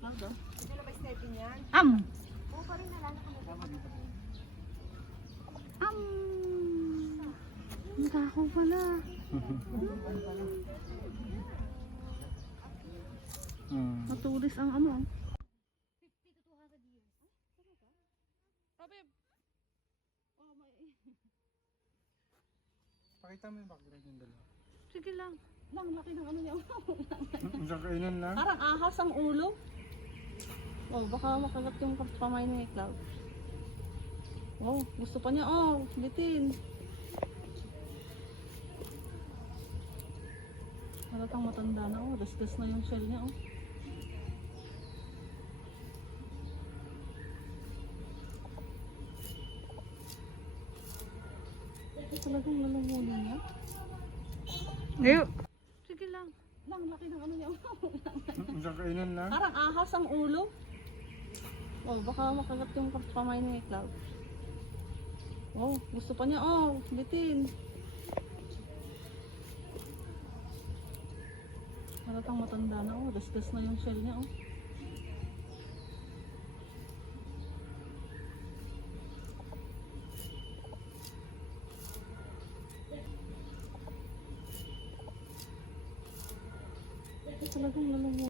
Am. Ang kako pala. Matulis ang ano. 50 to 200 years. Pakita mo yung background yung dalawa. Sige lang. Lang, laki ng ano niya. Isang kainan lang? Parang ahas ang ulo. Oh, baka makagat yung kamay ni Cloud. Oh, gusto pa niya. Oh, bitin. Halatang matanda na. Oh, das-das na yung shell niya. Oh. Talagang lalumunin niya. Ngayon. Sige lang. Lang, laki ng ano niya. Isang kainan lang? Parang ahas ang ulo. Oh, baka makagat yung kamay ni Cloud. Oh, gusto pa niya. Oh, bitin. Halatang matanda na. Oh, das-das na yung shell niya. Oh. Talagang lalumunin.